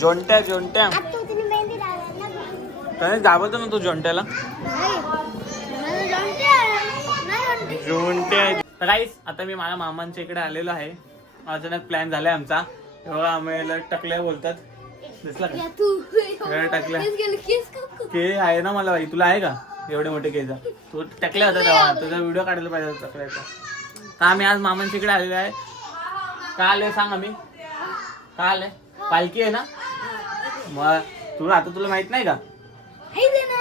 जोंट्या जोंट्या काय घाबरतो ना तू जोंट्याला. जोंट्या. गाईस आता मी माझ्या मामांच्या इकडे आलेलो आहे. अचानक प्लॅन झालाय आमचा. तेव्हा आम्ही टकल्या बोलतात. दिसला का टकल्या के आहे ना मला. भाई तुला आहे का एवढे मोठे केस? तू टकल्या होता तेव्हा. तुझा व्हिडिओ काढायला पाहिजे टकल्याचा. तर आम्ही आज मामांच्या इकडे आलेलो आहे. का आले सांग आम्ही का आले? पालखी आहे ना. मग तुला माहित नाही का?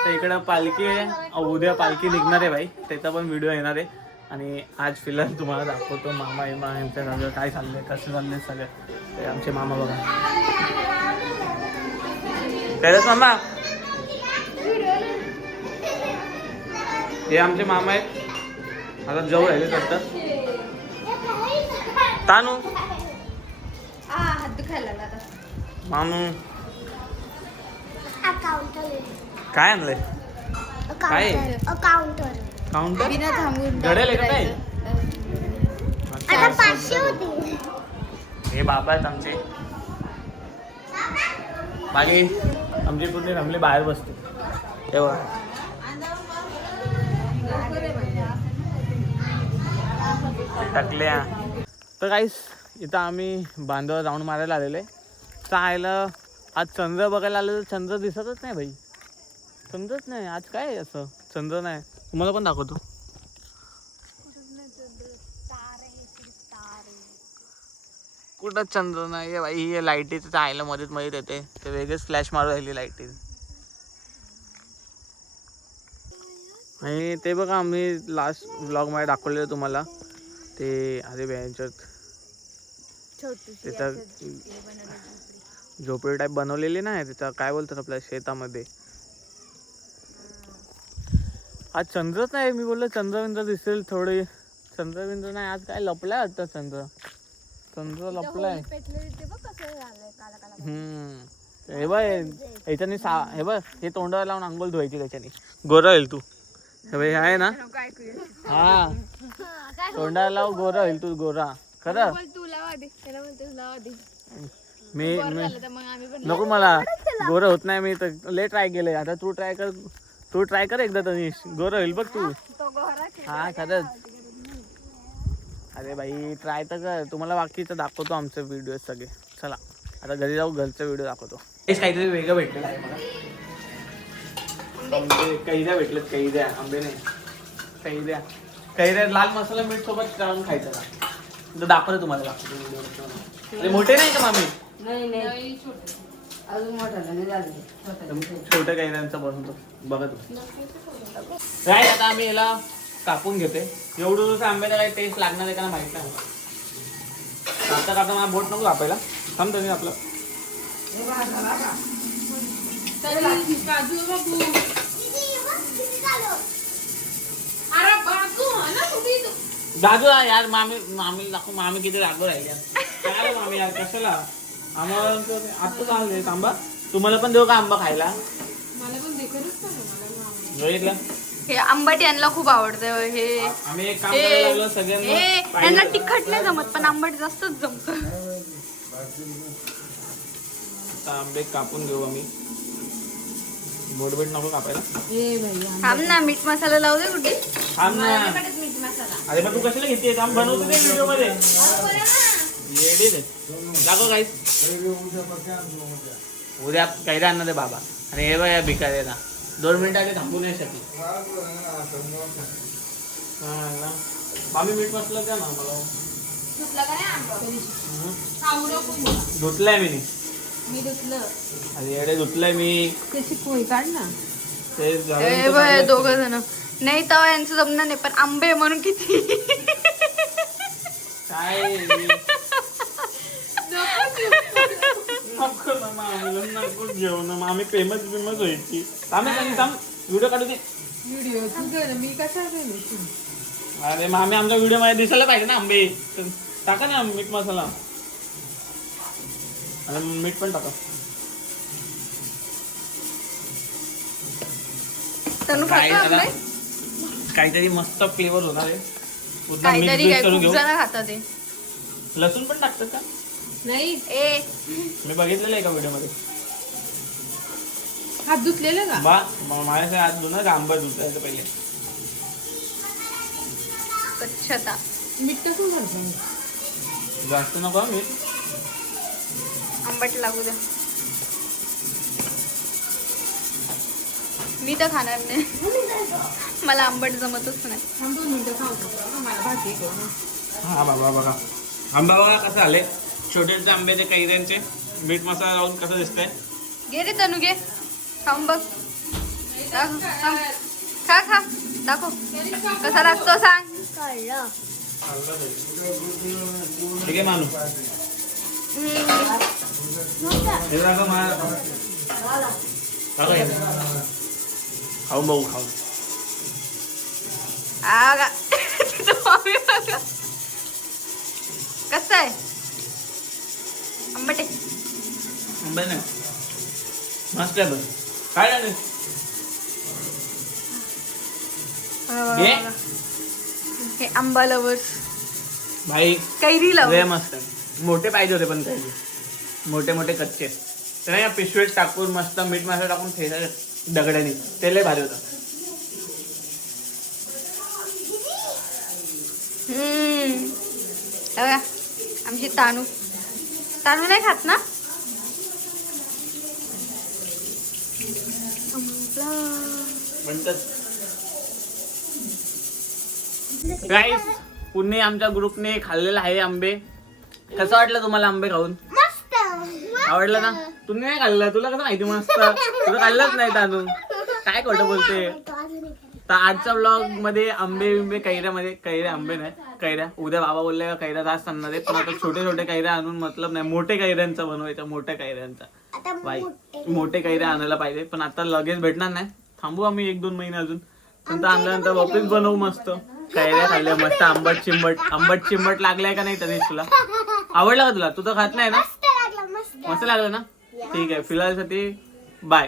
तर इकडं पालखी आहे. उद्या पालखी निघणार आहे भाई. त्याचा पण व्हिडिओ येणार आहे. आणि आज फिलहाल तुम्हाला दाखवतो मामा यांच्या सगळं काय चाललंय, कसं चाललंय सगळं. ते आमचे मामा बघा. कैलास मामा हे आमचे मामा आहेत. आता जाऊ राहिले करतात तानू मामू. काय आणलंय? काय काउंटर घडेल का काय? हे बाबा आहेत आमचे. बाकी आमची पूर्ण फॅमिली बाहेर बसते तेव्हा. टाकल्या. तर काहीच इथं आम्ही बांधावर राऊंड मारायला आलेले. चायला आज चंद्र बघायला आलं तर चंद्र दिसतच नाही भाई. चंद्रच नाही आज. काय असं चंद्र नाही. तुम्हाला पण दाखवतो. कुठं चंद्र नाही भाई. हे लाईटीचं चायला मध्येच मध्ये येते. ते वेगळेच फ्लॅश मारू राहिली लाईटी. आणि ते बघा आम्ही लास्ट व्लॉग मध्ये दाखवलेलं तुम्हाला. ते अरे यांच्यात त्याचा झोपडी टाईप बनवलेली नाही. त्याचा काय बोलतात आपल्या शेतामध्ये. आज चंद्रच नाही. मी बोललो चंद्रबिंद्र दिसेल थोडे. चंद्रबिंद्र नाही आज. काय लपलाय आता चंद्र. चंद्र लपलाय. हे बघ याच्यानी हे बघ हे तोंडाला लावून अंघोळ धुवायची त्याच्यानी. गोरा होईल तू. हे भाई आहे ना. हा तोंडाला लाव गोरा होईल तू. गोरा खरं. मी नको मला गोरा होत नाही. मी तर लय ट्राय केलंय. आता तू ट्राय कर एकदा तनिष. गोरा होईल बघ तू. हा खरंच. अरे भाई ट्राय तर कर. तुम्हाला बाकीचं दाखवतो आमचे व्हिडिओ सगळे. चला आता घरी जाऊ. घरचा व्हिडिओ दाखवतो. काहीतरी वेगळं भेटलेलं आहे मला. कैऱ्या भेटलेत. कैऱ्या आंबे नाही. कैऱ्या लाल मसाला मीठ सोबत काढून खायचं का. दाखवतो तुम्हाला. दाखवतो. मोठे नाही का मामी? नाही छोट्या कैऱ्यांचं बनवतो बघा तू. काय आता आम्ही याला कापून घेते. एवढं आंब्याला काही टेस्ट लागणार आहे का माहित नाही. आता मला बोट नको कापायला. थांब तरी आपलं दादू यार. मामी दाखव. मामी किती रागव राहिल्या. काय मामी यार कशाला. आम्हाला आत्ताच आणले आंबा. तुम्हाला पण देऊ का आंबा खायला? मला पण बघितलं. हे आंबट यांना खूप आवडतं. हे आम्ही एक काम करायला लागलो सगळ्यांना. यांना तिखट नाही जमत पण आंबट जास्तच जमत. आंबे कापून घेऊ आम्ही. बोटबीट नको कापायला. थांब ना मीठ मसाला लावू दे कुठे. थांब ना. अरे मग तू कशाला घेते. काम बनवतो ते व्हिडिओ मध्ये. दाखव काही. उद्या काही आणणार आहे बाबा. आणि हे बघा भिकार आहे ना. 2 मिनिटांनी थांबू नाही शकली. मामी मीठ मसाला द्या ना मला. धुतलाय मी धुतलं. अरे एवढे धुतलंय मी. त्याची पोळी काढ ना. ते दोघं जण नाही तेव्हा यांचं जमणार नाही. पण आंबे म्हणून किती काय नको घेऊ ना. आम्ही फेमस व्हायची. व्हिडिओ काढू दे. मी कशा. अरे मामी आमच्या व्हिडिओ मध्ये दिसायला पाहिजे ना आंबे. टाका ना मीठ मसाला. आणि मीठ पण टाका. काहीतरी मस्त फ्लेवर होणार आहे. काहीतरी खूप जण खातात. लसूण पण टाकतात का? नाही ए मी बघितलेलं एका व्हिडिओ मध्ये. हात धुतलेलं का? माझ्याकडे हात धुणं का आंबट धुतलं पहिले. स्वच्छता. मीठ कसं घालतो? जास्त नको मी. आंबट लागू द्या. मी तर खाणार नाही. मला आंबट जमतच नाही. थांब 2 मिनिटं खाऊ मला भाजी करू. हा बाबा बघा आंबा बघा कसं आले. छोटे छोटे आंब्याचे कैऱ्यांचे मीठ मसाला लावून कसं दिसतंय. घे रे तनू घे. खाऊन बघ. खा खा दाखव कसा लागतो सांग. ठीक आहे मानू. खाऊ बघू खाऊ. कसं आहे आंबट आहे. आंबे नाही मस्त आहे बघ. काय झालं घे. हे आंबा लवर्स भाई कैरी लय लवर. मस्त आहे. मोठे पाहिजे होते पण कैरी मोठे मोठे कच्चे तर या पिशवीत टाकून मस्त मीठ मसाला टाकून ठेसायचं दगडाने. ते लय भारी होतं. बघा आमची तानू तानू नाही खात ना. गाईस पुणे आमच्या ग्रुपने खाल्लेला आहे आंबे. कसं वाटलं तुम्हाला आंबे खाऊन? आवडलं ना? तुम्ही नाही खाल्लं तुला कसं माहिती मस्त तुला खाल्लंच नाही तानू. काय खोटं बोलते. तर आजच्या ब्लॉग मध्ये आंबे बिंबे कैऱ्यामध्ये कैऱ्या आंबे नाही कैऱ्या. उद्या बाबा बोलले का कैऱ्या जास्त आणणार आहे पण आता छोटे छोटे कैऱ्या आणून मतलब नाही. मोठे कैऱ्यांचा बनवायचा मोठ्या कैऱ्यांचा. बाई मोठे कैऱ्या आणायला पाहिजे पण आता लगेच भेटणार नाही. थांबू आम्ही 1-2 महिने अजून. नंतर आणल्यानंतर वापस बनवू मस्त कैऱ्या खाल्ल्या मस्त आंबट चिंबट लागलाय का नाही तरी तुला? आवडला का तुला? तू तर खात नाही ना? मस्त लागलं ना? ठीक आहे फिलहाल साठी बाय.